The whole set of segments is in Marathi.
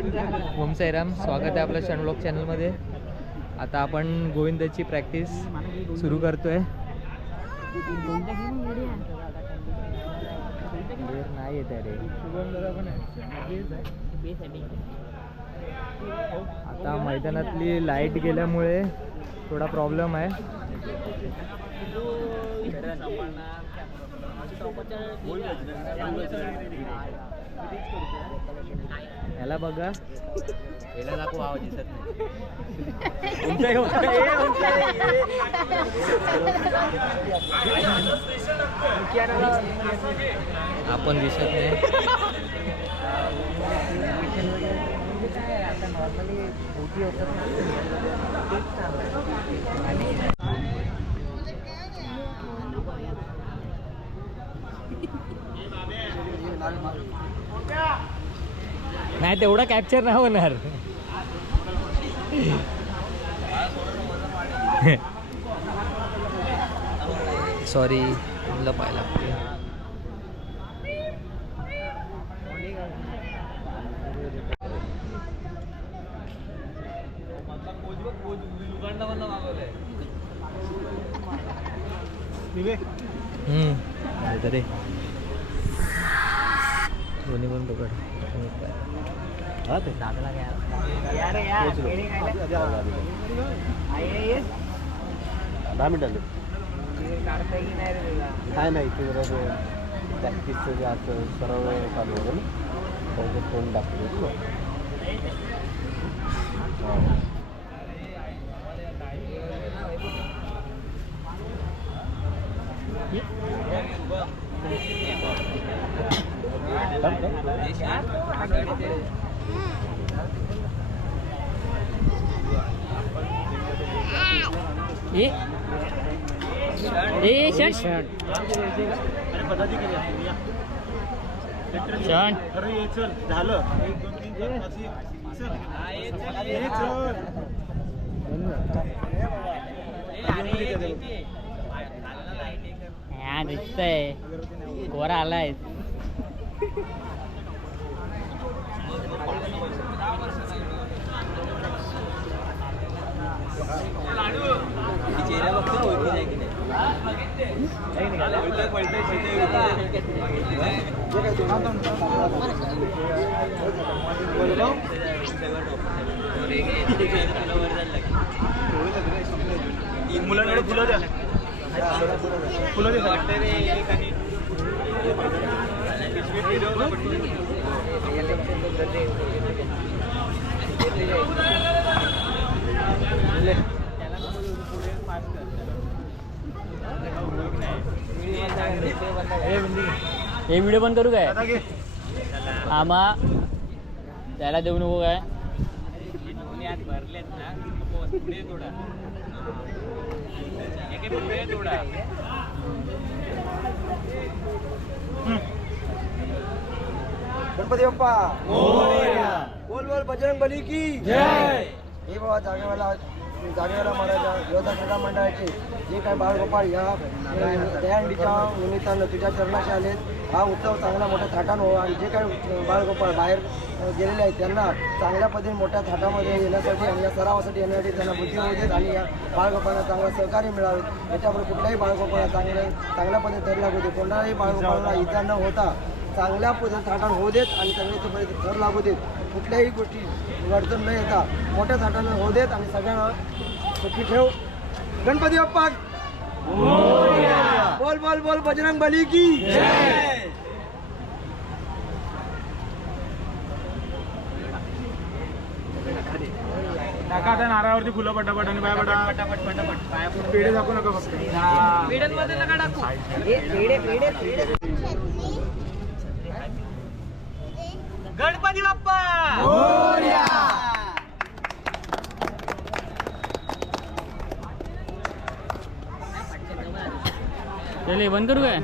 ओम साईराम स्वागत आहे आपल्या शनब्लॉग चॅनलमध्ये आता आपण गोविंदाची प्रॅक्टिस सुरू करतोय. नाही येत आहे रे. आता मैदानातली लाइट गेल्यामुळे थोडा प्रॉब्लेम आहे. याला बघा. याला दाखव आवाज दिसत नाही. आपण दिसत नाही. आता नॉर्मली होती नाही तेवढा कॅप्चर नाही होणार. सॉरी लपायला लागते हम्म तरी दोन्ही पण पकड हा ते. दादाला घ्या. दहा मिनिट आले काय नाही ते जरा प्रॅक्टिसचं जे असं सर्व चालू होतं ना त्याचं फोन दाखवतो ए? ए शट शण अरे ये चल झालं. एक दोन तीन चार पाच ये. चल. ये चल. हा दिसतंय. गोरा आलाय मुलांकडे फुलं द्या. फुलं द्या हे व्हिडिओ बंद करू काय? आम्हा त्याला देऊ नको काय? गणपती बाप्पा. बोल बोल बजरंग बली की हे बाबा जागेवाला जागेवाला महाराजा योधा क्रीडा मंडळाचे जे काय बाळगोपाळ या दयाहंडीच्या निमित्तानं तुझ्या चरणाशी आलेत. हा उत्सव चांगला मोठ्या थाटानं हो आणि जे काय बाळगोपाळ बाहेर गेलेले आहेत त्यांना चांगल्या पद्धतीने मोठ्या थाटामध्ये येण्यासाठी आणि या सरावासाठी येण्यासाठी त्यांना बुद्धी होऊ देत आणि या बाळगोपाळांना चांगलं सहकार्य मिळावे. याच्यामुळे कुठल्याही बाळगोपाळा चांगले चांगल्या पद्धतीने थर लागू दे. कोणालाही बाळगोपाळांना इजा न होता चांगल्या पद्धतीने थाटाण होऊ देत आणि चांगल्या पद्धतीने थर लागू देत कुठल्याही गोष्टी अडचण न येता मोठ्या थाटानं होऊ देत आणि सगळ्यांना सुखी ठेव. गणपती बाप्पा! बोल बोल बोल बजरंग बली की! टाका त्या नारळावरती फुलं पटापट आणि बाय पटा पटापट पटापट पेढे दाखवू नका फक्त. गणपती बाप्पा चले बंद करू काय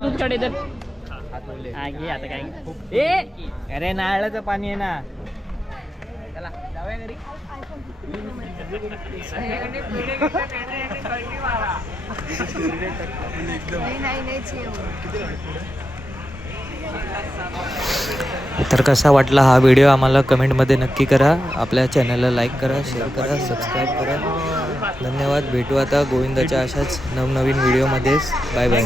दूध काढ. हा, घे आता काय ए अरे नारळाचं पाणी आहे ना नाही नाही नाही तर कसा वाटला हा व्हिडिओ आम्हाला कमेंटमध्ये नक्की करा. आपल्या चॅनलला लाईक करा शेअर करा सबस्क्राईब करा. धन्यवाद. भेटू आता गोविंदाच्या अशाच नवनवीन व्हिडिओमध्येच बाय बाय